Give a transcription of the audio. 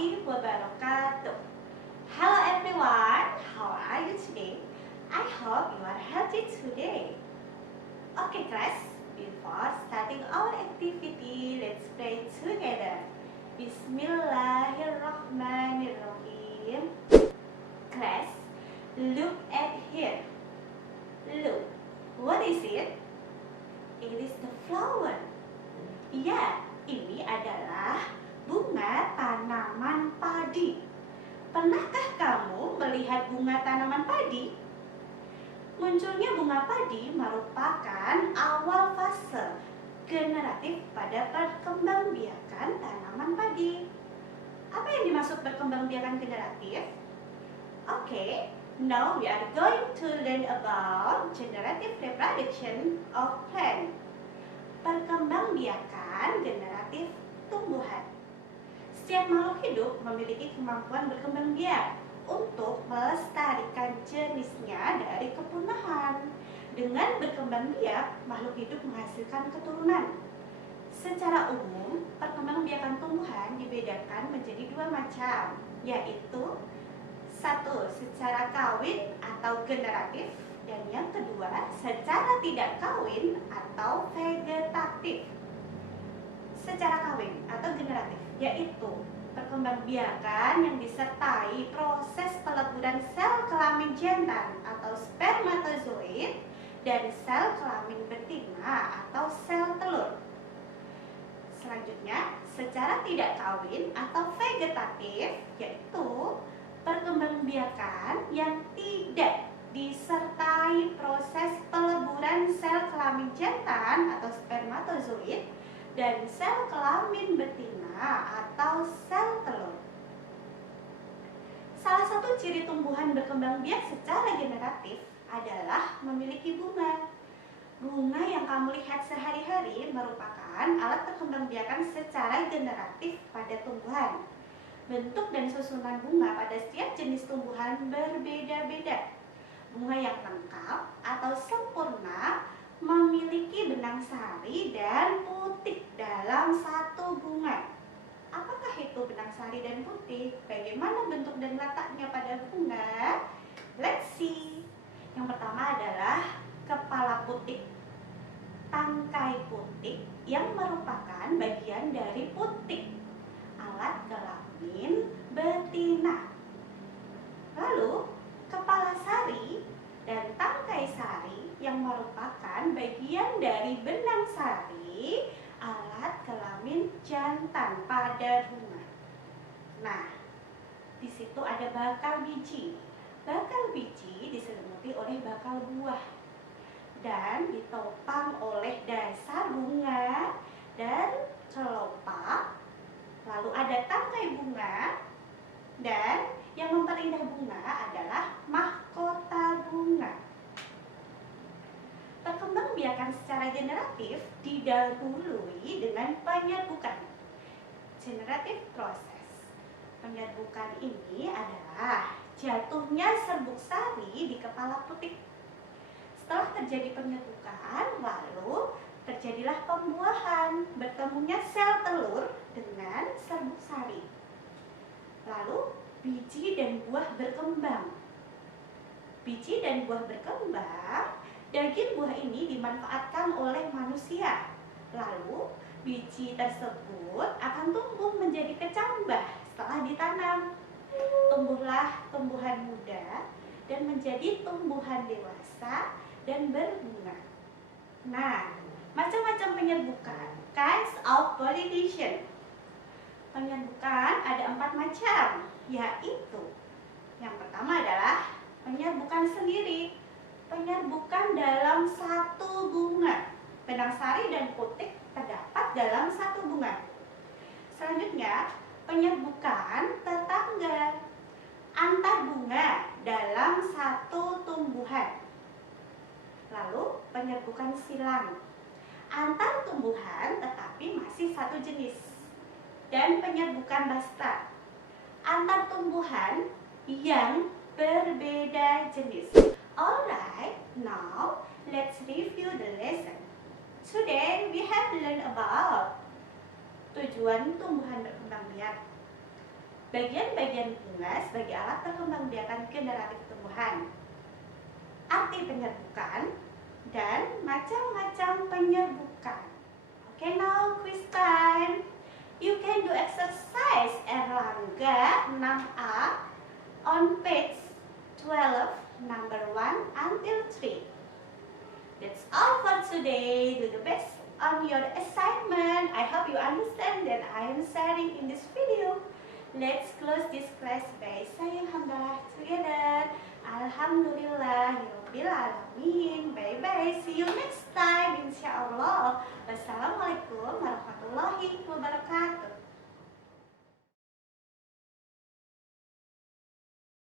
warahmatullahi wabarakatuh. Hello everyone, how are you today? I hope you are healthy today. Okay class, before starting our activity, let's pray together. Bismillahirrahmanirrahim. Class, look at here. Look, what is it? It is the flower. Ya, ini adalah bunga tanaman padi. Pernahkah kamu melihat bunga tanaman padi? Munculnya bunga padi merupakan awal fase generatif pada perkembangbiakan tanaman padi. Apa yang dimaksud perkembangbiakan generatif? Okay, now we are going to learn about generative reproduction of plant. Perkembangbiakan generatif tumbuhan. Setiap makhluk hidup memiliki kemampuan berkembang biak untuk melestarikan jenisnya dari kepunahan. Dengan berkembang biak, makhluk hidup menghasilkan keturunan. Secara umum, perkembangbiakan tumbuhan dibedakan menjadi dua macam, yaitu satu, secara kawin atau generatif, dan yang kedua, secara tidak kawin atau vegetatif. Secara kawin atau generatif, yaitu perkembangbiakan yang disertai proses peleburan sel kelamin jantan atau spermatozoid dan sel kelamin betina atau sel telur. Selanjutnya, secara tidak kawin atau vegetatif, yaitu perkembangbiakan yang tidak disertai proses peleburan sel kelamin jantan atau spermatozoid dan sel kelamin betina atau sel telur. Salah satu ciri tumbuhan berkembang biak secara generatif adalah memiliki bunga. Bunga yang kamu lihat sehari-hari merupakan alat perkembangbiakan secara generatif pada tumbuhan. Bentuk dan susunan bunga pada setiap jenis tumbuhan berbeda-beda. Bunga yang lengkap atau sempurna memiliki benang sari dan putik dalam satu bunga. Apakah itu benang sari dan putik? Bagaimana bentuk dan letaknya pada bunga? Let's see. Yang pertama adalah kepala putik. Tangkai putik yang merupakan bagian dari putik, alat kelamin betina. Lalu, kepala sari dan tangkai sari yang merupakan bagian dari benang sari, alat kelamin jantan pada bunga. Nah, di situ ada bakal biji. Bakal biji diselimuti oleh bakal buah dan ditopang oleh dasar bunga dan kelopak. Lalu ada tangkai bunga, dan yang memperindah bunga adalah mahkota bunga. Perkembangbiakan secara generatif didahului dengan penyerbukan. Generative process. Penyerbukan ini adalah jatuhnya serbuk sari di kepala putik. Setelah terjadi penyerbukan, lalu terjadilah pembuahan, bertemunya sel telur dengan serbuk sari. Lalu biji dan buah berkembang. Biji dan buah berkembang, daging buah ini dimanfaatkan oleh manusia. Lalu biji tersebut akan tumbuh menjadi kecambah setelah ditanam. Tumbuhlah tumbuhan muda dan menjadi tumbuhan dewasa dan berbunga. Nah, macam-macam penyerbukan, kinds of pollination. Penyerbukan ada 4 macam, yaitu yang pertama adalah penyerbukan sendiri. Penyerbukan dalam satu bunga. Benang sari dan putik terdapat dalam satu bunga. Selanjutnya, penyerbukan tetangga. Antar bunga dalam satu tumbuhan. Lalu, penyerbukan silang. Antar tumbuhan tetapi masih satu jenis. Dan penyerbukan basta, antar tumbuhan yang berbeda jenis. Alright, now let's review the lesson. Today we have learned about tujuan tumbuhan berkembang biak, Bagian-bagian bunga sebagai alat perkembangbiakan generatif tumbuhan, arti penyerbukan, dan macam-macam penyerbukan. Okay, now quiz time. You can do exercise Erlangga 6A on page 12, number 1 until 3. That's all for today. Do the best on your assignment. I hope you understand that I am sharing in this video. Let's close this class by saying hamdalah together. Alhamdulillahirabbil alamin. Bye bye. See you next time insyaallah. Wassalamualaikum warahmatullahi wabarakatuh.